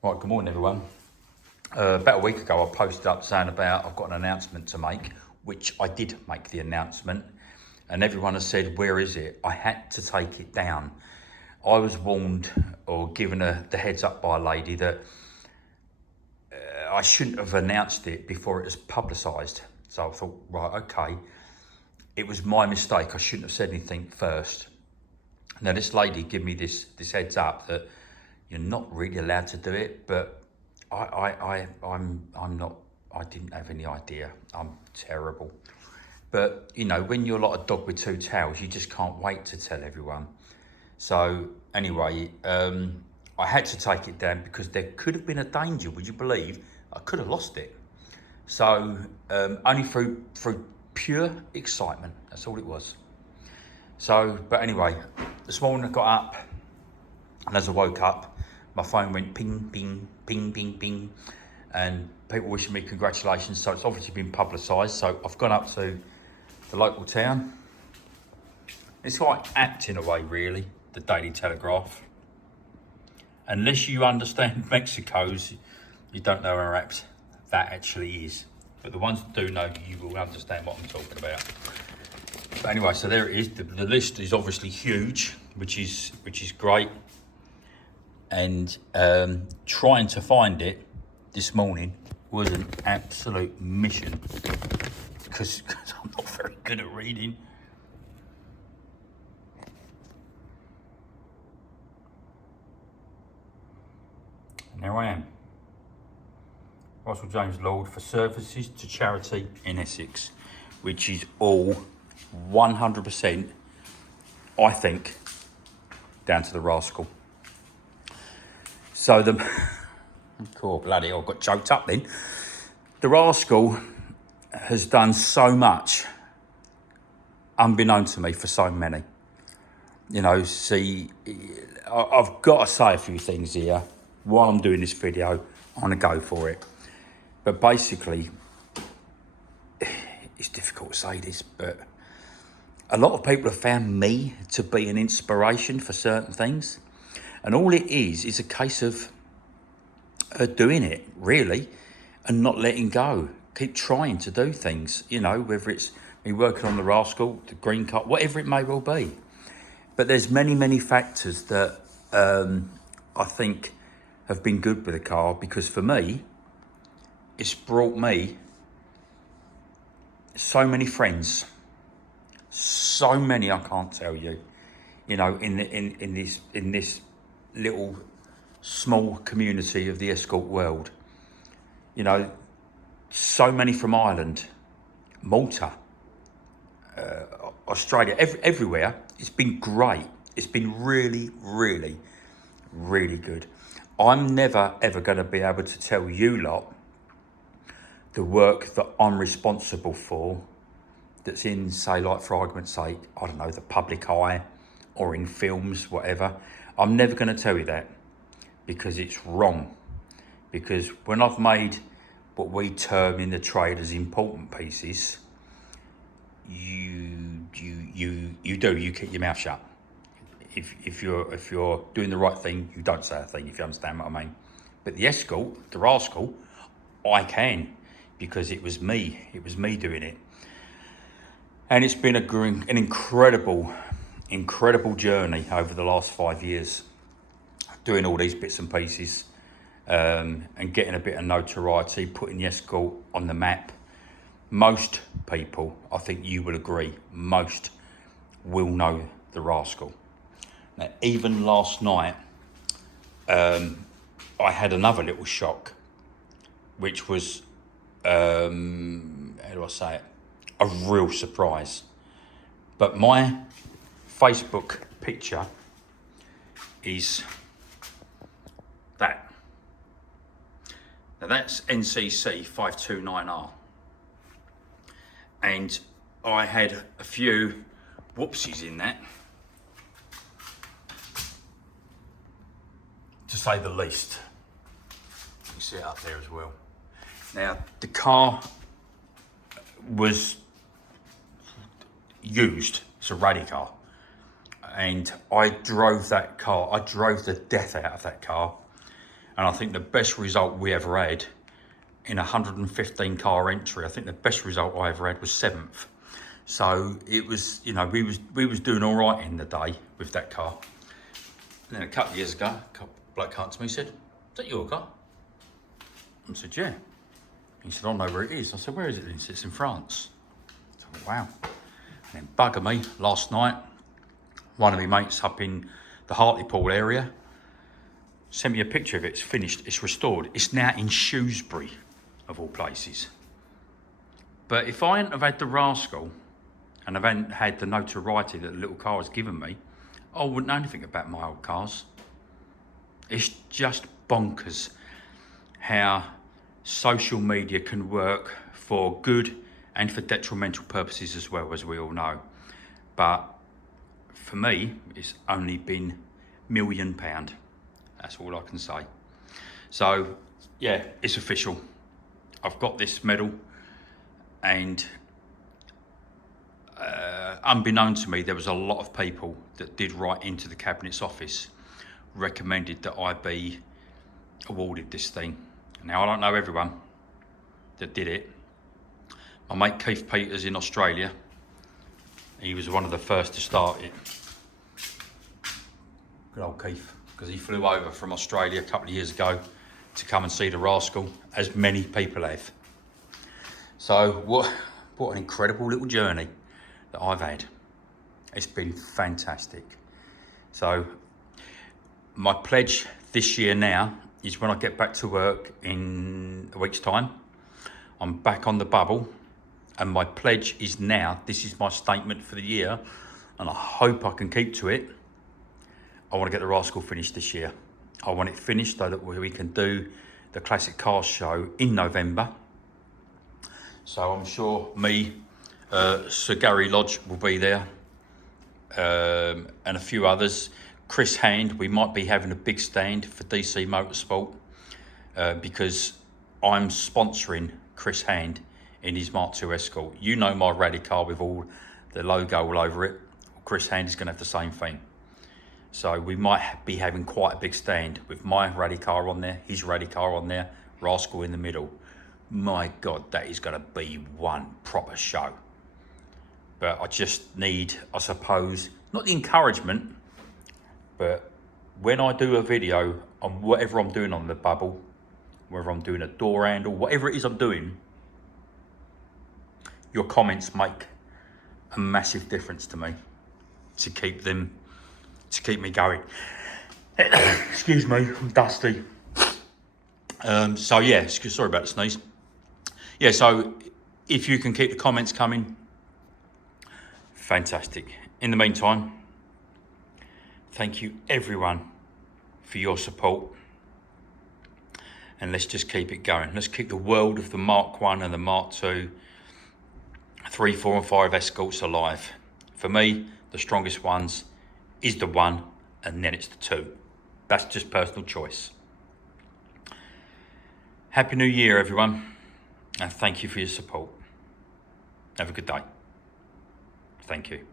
Right, good morning everyone. About a week ago I posted up saying about I've got an announcement to make, which I did make the announcement, and everyone has said, where is it? I had to take it down. I was warned or given the heads up by a lady that I shouldn't have announced it before it was publicised. So I thought, right, okay, it was my mistake. I shouldn't have said anything first. Now this lady gave me this heads up that you're not really allowed to do it, but I'm not. I didn't have any idea. I'm terrible. But you know, when you're like a dog with two tails, you just can't wait to tell everyone. So anyway, I had to take it down because there could have been a danger. Would you believe I could have lost it? So only through pure excitement. That's all it was. So, but anyway, this morning I got up, and as I woke up, my phone went ping, ping, ping, ping, ping, and people wishing me congratulations. So it's obviously been publicised. So I've gone up to the local town. It's like apt in a way, really, the Daily Telegraph. Unless you understand Mexico's, you don't know how apt that actually is. But the ones that do know, you will understand what I'm talking about. But anyway, so there it is. The list is obviously huge, which is great. And trying to find it this morning was an absolute mission because I'm not very good at reading. And there I am. Russell James Lord for services to charity in Essex, which is all 100%, I think, down to the rascal. So oh bloody hell, I got choked up then. The rascal has done so much, unbeknown to me, for so many. You know, see, I've got to say a few things here. While I'm doing this video, I'm going to go for it. But basically, it's difficult to say this, but a lot of people have found me to be an inspiration for certain things. And all it is a case of doing it, really, and not letting go. Keep trying to do things, you know, whether it's me working on the rascal, the green cut, whatever it may well be. But there's many factors that I think have been good with the car, because for me, it's brought me so many friends, so many I can't tell you, you know, in this little small community of the escort world. You know, so many from Ireland, Malta, Australia, everywhere. It's been great. It's been really good. I'm never ever going to be able to tell you lot the work that I'm responsible for, that's in, say, like for argument's sake, I don't know, the public eye or in films, whatever. I'm never going to tell you that, because it's wrong. Because when I've made what we term in the trade as important pieces, you keep your mouth shut. If you're doing the right thing, you don't say a thing, if you understand what I mean. But the escort, the rascal, I can, because it was me doing it. And it's been an incredible journey over the last 5 years, doing all these bits and pieces, and getting a bit of notoriety, putting the escort on the map. Most people, I think you will agree, most will know the rascal. Now, even last night, I had another little shock, which was, how do I say it? A real surprise. But my Facebook picture is that. Now that's NCC 529R. And I had a few whoopsies in that, to say the least. You see it up there as well. Now, the car was used. It's a rally car. And I drove that car. I drove the death out of that car. And I think the best result we ever had in a 115 car entry, I think the best result I ever had was 7th. So it was, you know, we was doing all right in the day with that car. And then a couple of years ago, a bloke came to me and said, "Is that your car?" I said, "Yeah." He said, "I know where it is." I said, "Where is it?" He said, "It's in France." I said, "Wow." And then bugger me, last night, one of my mates up in the Hartlepool area sent me a picture of it. It's finished, it's restored. It's now in Shrewsbury, of all places. But if I hadn't have had the rascal and I hadn't had the notoriety that the little car has given me, I wouldn't know anything about my old cars. It's just bonkers how social media can work for good and for detrimental purposes as well, as we all know. But for me, it's only been £1 million. That's all I can say. So yeah, it's official. I've got this medal, and unbeknown to me, there was a lot of people that did write into the Cabinet's office, recommended that I be awarded this thing. Now, I don't know everyone that did it. My mate Keith Peters in Australia, he was one of the first to start it. Good old Keith, because he flew over from Australia a couple of years ago to come and see the rascal, as many people have. So what an incredible little journey that I've had. It's been fantastic. So my pledge this year now is, when I get back to work in a week's time, I'm back on the bubble, and my pledge is now, this is my statement for the year, and I hope I can keep to it. I want to get the rascal finished this year. I want it finished so that we can do the Classic Cars show in November. So I'm sure me, Sir Gary Lodge will be there, and a few others. Chris Hand, we might be having a big stand for DC Motorsport, because I'm sponsoring Chris Hand in his Mark II Escort. You know my rally car with all the logo all over it. Chris Hand is going to have the same thing. So we might be having quite a big stand with my rally car on there, his rally car on there, rascal in the middle. My God, that is going to be one proper show. But I just need, I suppose, not the encouragement, but when I do a video on whatever I'm doing on the bubble, whether I'm doing a door handle, whatever it is I'm doing, your comments make a massive difference to me, to keep me going. Excuse me, I'm dusty. So yeah, sorry about the sneeze. Yeah, so if you can keep the comments coming, fantastic. In the meantime, thank you everyone for your support, and let's just keep it going. Let's keep the world of the Mark I and the Mark II, 3, 4 and 5 Escorts alive. For me, the strongest ones is the 1, and then it's the 2. That's just personal choice. Happy New Year, everyone, and thank you for your support. Have a good day. Thank you.